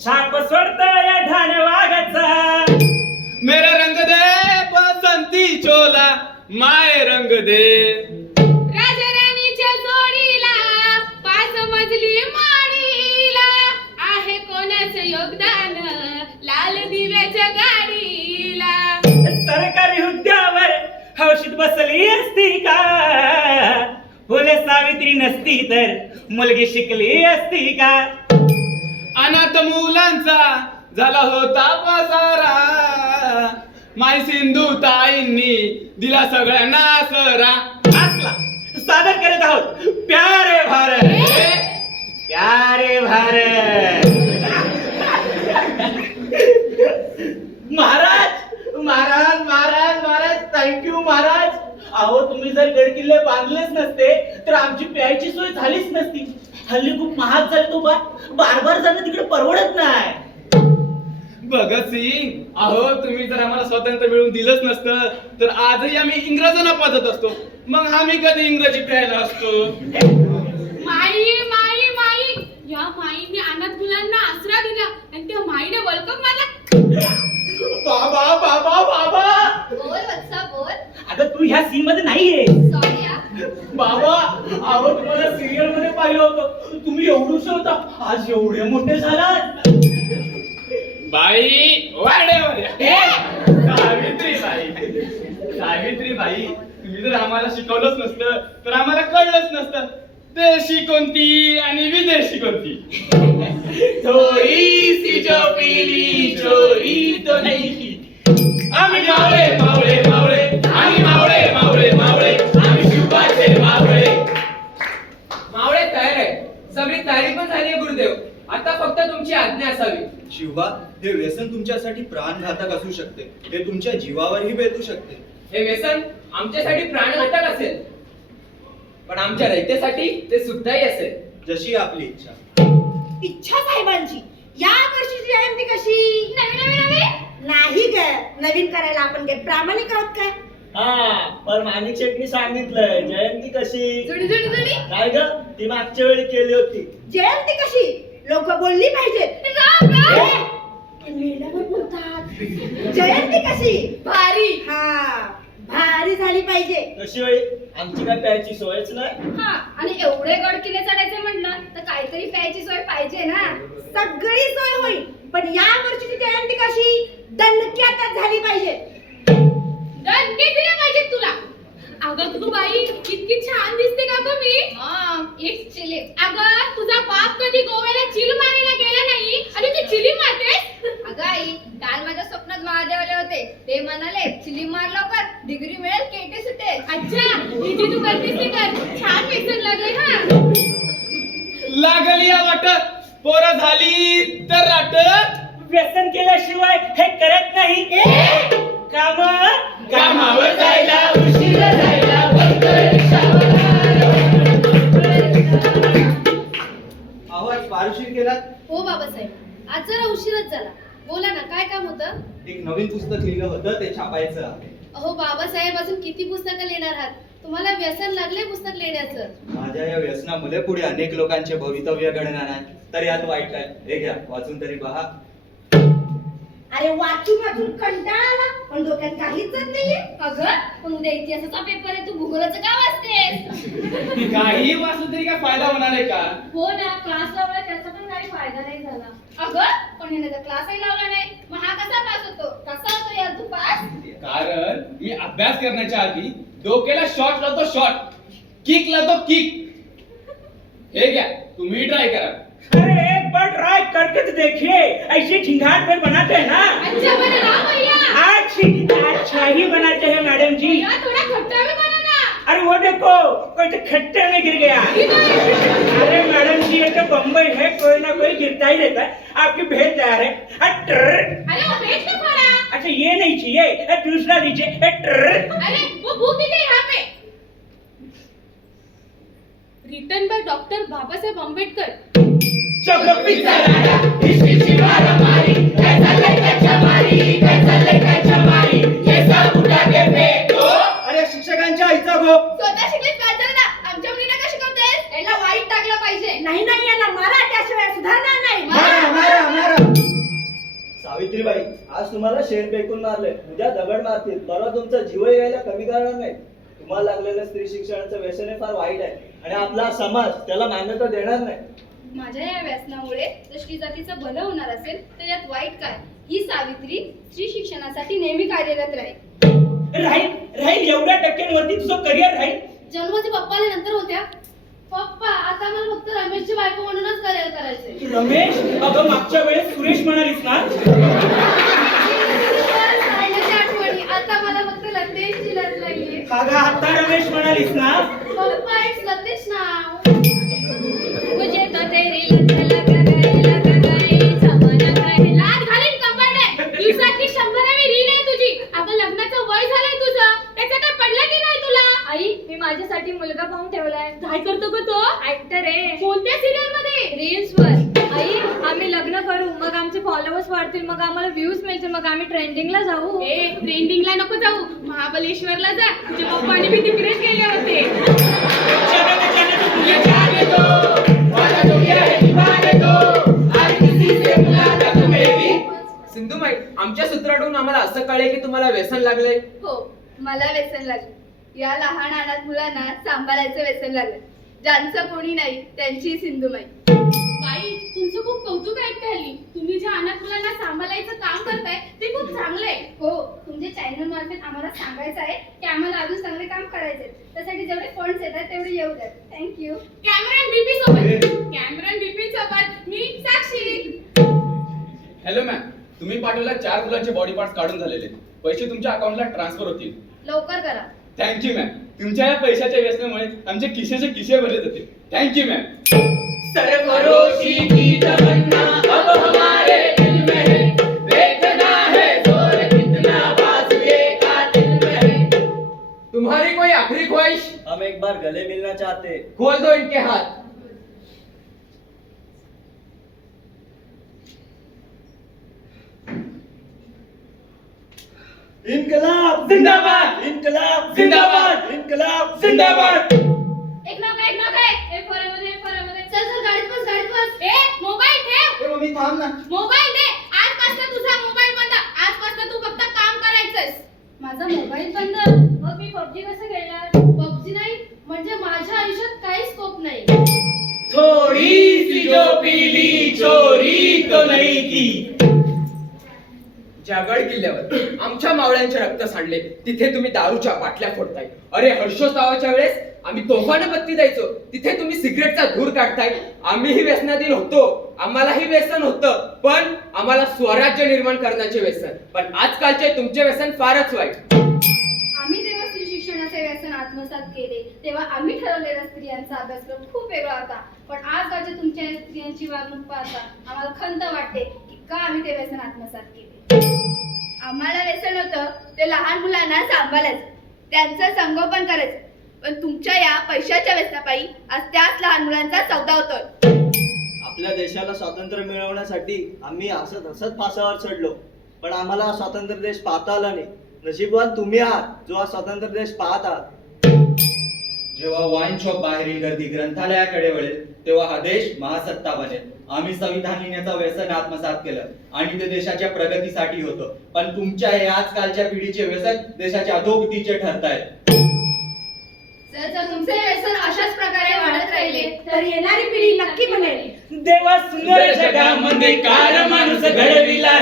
छाप सोडतोय ढाण वाघाचा. मेरा रंग दे बसंती चोला माय रंग दे. राजराणीच्या जोडीला 5 मजली माडीला आहे कोणाचं योगदान लाल दिव्याच्या गाडीला. सरकारी हुद्द्यावर हौशीत बसली असती का, फुले सावित्री नसती तर मुलगी शिकली असती का. अनाथ मुलांचा झाला होता पसारा, माय सिंधू ताईंनी दिला सगळ्यांना आसरा. असला सादर करत आहोत प्यारे भारत, प्यारे भारत. महाराज महाराज महाराज महाराज थँक्यू महाराज. अहो तुम्ही जर गड किल्ले बांधलेच नसते तर आमची प्यायची सोय झालीच नसती. हल्ली खूप महाग झाले तो बार बार जाणं तिकडे परवडत नाही. भगतसिंग, अहो तुम्ही जर आम्हाला स्वातंत्र्य मिळवून दिलंच नसतं तर आजही आम्ही इंग्रजांना पाजत असतो. मग आम्ही कधी इंग्रजी प्यायला असतो. माई माई माई या माईने अनाथ मुलांना आसरा दिला आणि त्या माईने वेलकम मारला. बाबा बाबा बाबा. बोल वत्सा बोल. अगं तू ह्या सीन मध्ये नाहीये. सॉरी यार. बाबा अहो तुम्हाला सिरियल मध्ये पाहिलं होतं, तुम्ही एवढूच होता, आज एवढे मोठे झालात. बाई वाड्यावर या. सावित्रीबाई, सावित्रीबाई, तुम्ही जर आम्हाला शिकवलंच नसतं तर आम्हाला कळलंच नसतं देशी कोणती आणि विदेशी कोणती. थोडी सी जो पीली चोरी तो नहीं. आम्ही मावळे मावळे मावळे, आम्ही मावळे मावळे मावळे, आम्ही शिवबाचे मावळे. मावळे तयार आहे, सगळी तयारी पण झाली आहे गुरुदेव. आता फक्त तुमची आज्ञा असावी. शिवबा, हे व्यसन तुमच्यासाठी प्राणघातक असू शकते. हे तुमच्या जीवावरही बेतू शकते. हे व्यसन आमच्यासाठी प्राणघातक असेल, पण आमच्या रयतेसाठी ते सुखदायी असेल. जशी आपली इच्छा. इच्छा साहेबांची या वर्षीची जयंती कशी? नवीन नवीन नवीन नाही ग, नवीन करायला आपण काय प्रामाणिक आहोत काय? हा पण माणिक शेटनी सांगितलंय जयंती कशी. जुडी जुडी जुडी. काय ग ती मागच्या वेळी केली होती. जयंती कशी? लोक बोलली पाहिजे. राम राम. ते मेल्यावर बोलतात. जयंती कशी? भारी. हा, भारी झाली पाहिजे. कशी वेळी आमची काय प्यायची सोयच नाही. हा आणि एवढे गड किल्ले चढायचे म्हटलं तर काहीतरी प्यायची सोय पाहिजे ना. सगळी सोय होईल, पण या वर्षीची जयंती कशी? दणक्यातच झाली पाहिजे. दणके दिले पाहिजे तुला. अगं तू बाई इतकी छान दिसते का ग मी. एक चिली. अगं तुझा बाप कधी गोव्याला चिल मारायला गेला नाही आणि तू चिली मारतेस. अगं आई काल माझ्या स्वप्नात महादेव आले होते. ते म्हणाले चिली मार लवकर डिग्री मिळेल केटी सुटेल. अच्छा ही जी तू करतेस ते कर. छान व्यसन लागले हा. लागली या वाटत पोरं झाली तर राटत. व्यसन केल्याशिवाय हे करत नाही. काम कामावर जायला उशिरा जायला आवाज फारशीर केलात. हो बाबासाहेब आज जरा उशीरच झाला. बोला ना काय काम होतं. एक नवीन पुस्तक लिहिलं होतं, ते छापायचं आहे. अहो बाबासाहेब अजून किती पुस्तकं लिहिणार आहात. तुम्हाला व्यसन लागले पुस्तक लिहिण्याचं. माझ्या या व्यसनामुळे पुढे अनेक लोकांचे भवितव्य घडणार आहे. तर यात वाईट काय? हे घ्या, वाचून तरी पहा. अरे वाचून वाचून कंटाळा आला, पण डोक्यात काहीच जात नाहीये. अगं पण उद्या इतिहासाचा पेपर आहे. तू भूगोलाचं का वाचतेस. काही वाचलं तरी काय फायदा होणार आहे का? हो ना क्लास लावला त्याचा पण काही फायदा नाही झाला. अगं पण हिने तर क्लासही लावला नाही. मग हा कसा पास होतो. कसा होतो यार तू पास. कारण मी अभ्यास करण्याच्या आधी डोक्याला शॉट लावतो, शॉट किक लावतो, किक. हे घ्या, तुम्ही ट्राय करा. अरे एक बार ट्राई करके तो देखिए, ऐसे ठिंगाट में बनाते हैं ना. अच्छा बना ना भैया. अच्छा ही बनाते हैं मैडम जी. या थोड़ा खट्टा भी बना ना. अरे वो देखो कोई तो खट्टे में गिर गया. अरे मैडम जी ये तो बम्बई है, कोई ना कोई गिरता ही रहता है. आपकी भेज तैयार है. अरे वो भेज तो पड़ा. अच्छा ये नहीं चाहिए, दूसरा लीजिए. अरे वो बुक दीजिए यहाँ पे. Written by doctor Babasaheb Ambedkar. अरे शिक्षकांच्या आईचा गो. स्वतः शिकलेच पाहिजे ना. आमच्या मुलींना का शिकवतेस. याला वाईट टाकलं पाहिजे. नाही नाही, याला मारा, त्याशिवाय सुधारणार नाही. मारा मारा मारा. सावित्रीबाई, आज तुम्हाला शेण फेकून मारले, उद्या दगड मारतील, परवा तुमचा जीवही यायला कमी करणार नाही. तुम्हाला लागलेलं स्त्री शिक्षणाचं व्यसन हे फार वाईट आहे आणि आपला समाज त्याला मान्यता देणार नाही. माझ्या या व्यसनामुळे जर स्त्री जातीचं भलं होणार असेल तर यात वाईट काय? ही सावित्री स्त्री शिक्षणासाठी नेहमी कार्यरत राहील. राहील एवढ्या टक्क्यांवरती तुझं करिअर राहील. जन्माचे पप्पाने नंतर होत्या. पप्पा, आता मला फक्त रमेशची बायको म्हणूनच करिअर करायचंय. रमेश, अगं मागच्या वेळेस सुरेश म्हणालीस ना. राहिल्याच्या आठवणी, आता मला फक्त लतेशची लत लागली. अगं आता रमेश म्हणालीस ना. पप्पा, इट्स लतेश नाव. मुझे तो तेरी लत लग गई जमाना कहला. लाज घालीन कपाडे. दिवसातली 100वी रील आहे तुझी. अगं लग्नाचं वय झालंय तुझं, त्याचं काय पडलं की नाही तुला? आई, मी माझ्यासाठी मुलगा पाहून ठेवलाय. काय करतो ग तो? ऍक्टर आहे. कोणत्या सिरियल मध्ये? रील्स वर. आई, आम्ही लग्न करू, मग आमचे फॉलोअर्स वाढतील, मग आम्हाला व्ह्यूज मिळतील, मग आम्ही ट्रेंडिंगला जाऊ. ए, ट्रेंडिंगला नको जाऊ, महाबलेश्वरला जा. तुझ्या पप्पाने मी तिकडेच गेले होते. सिंधुबाई, आमच्या सूत्रातून आम्हाला असं कळले की तुम्हाला व्यसन लागलंय. हो, मला व्यसन लागलं. या लहान अनाथ मुलांना सांभाळायचं व्यसन लागलं. ज्यांचं कोणी नाही त्यांची सिंधुबाई. बाई, तुमचं खूप कौतुक ऐकते हल्ली. तुम्ही ज्या अनाथ मुलांना सांभाळायचं काम करताय ते खूप चांगलं आहे. हो, तुमच्या चॅनल मार्फत आम्हाला सांगायचं आहे की आम्हाला अजून चांगले काम करायचे. त्यासाठी जेवढे फंड्स येतात तेवढे येऊ द्या. थँक्यू. कॅमेरन बीपी सोबत मी साक्षी. हॅलो मॅम, तुम्ही पाठवला 4 फुलांचे बॉडी पार्ट्स काढून झालेले. पैसे तुमच्या अकाउंटला ट्रान्सफर होतील. लवकर करा. Thank you ma'am. तुमच्या या पैशाच्या व्यसनामुळे आमचे खिसे भरले जातील. Thank you ma'am. सरफरोशी की तमन्ना अब हमारे दिल में है, देखना है जोर कितना बाजुए कातिल में है. तुम्हारी कोई आखिरी ख्वाहिश? हम एक बार गले मिलना चाहते. खोल दो इनके हाथ. इन्कलाब जिंदाबाद! इन्कलाब जिंदाबाद! इन्कलाब जिंदाबाद. एक नोक आहे. फॉरेमध्ये. चल गाडीत बस. ए, मोबाईल ठेव. मम्मी थांब ना. मोबाईल दे. आजपासून तुझा मोबाईल बंद. आजपासून तू फक्त काम करायचंस. माझा मोबाईल बंद? मग मी पबजी कसं खेळणार? पबजी नाही म्हणजे माझ्या आयुष्यात काही स्कोप नाही. थोड़ी सी जो पीली चोरी तो नहीं थी. ज्या गड किल्ल्यावर आमच्या मावळ्यांचे रक्त सांडले तिथे तुम्ही दारूच्या बाटल्या फोडताय. अरे हर्षोत्सवाच्या वेळेस आम्ही तोफानं बत्ती द्यायचो, तिथे तुम्ही सिगरेटचा धूर काढताय. आम्हीही व्यसनाधीन होतो, आम्हालाही व्यसन होतं, पण आम्हाला स्वराज्य निर्माण करण्याचे व्यसन. पण आजकालचे तुमचे व्यसन फारच वाईट. आम्ही जेव्हा स्त्री शिक्षणाचे व्यसन आत्मसात केले तेव्हा आम्ही ठरवलेला स्त्रियांचा अभ्यासक्रम खूप वेगळा होता. पण आजकालच्या तुमच्या स्त्रियांची वागणूक पाहता आम्हाला खंत वाटते की का आम्ही ते व्यसन आत्मसात केले. आम्हाला व्यसन होतं ते लहान मुलांना सांभाळायचं, त्यांचं संगोपन करायचं. पण तुमच्या या पैशाच्या व्यसनापायी आज त्याच लहान मुलांचा सौदा होतोय. आपल्या देशाला स्वातंत्र्य मिळवण्यासाठी आम्ही हसत फासावर चढलो, पण आम्हाला स्वातंत्र्य देश पाहता आला नाही. नशीबवान तुम्ही आहात जो हा स्वातंत्र्य देश पाहत आहात. जेव्हा वाईन शॉप बाहेरील गर्दी ग्रंथालयाकडे वळेल तेव्हा हा देश महासत्ता बनेल. आम्ही संविधान लिहिण्याचं व्यसन आत्मसात केलं आणि ते देशाच्या प्रगतीसाठी होतं. पण तुमच्या हे आजकालच्या पिढीचे व्यसन देशाच्या अधोगतीचे ठरतायत. जर तुमचे व्यसन अशाच प्रकारे वाढत राहिले तर येणारी पिढी नक्की बनेल. देवा सुंदर जगामध्ये कार माणूस घडविला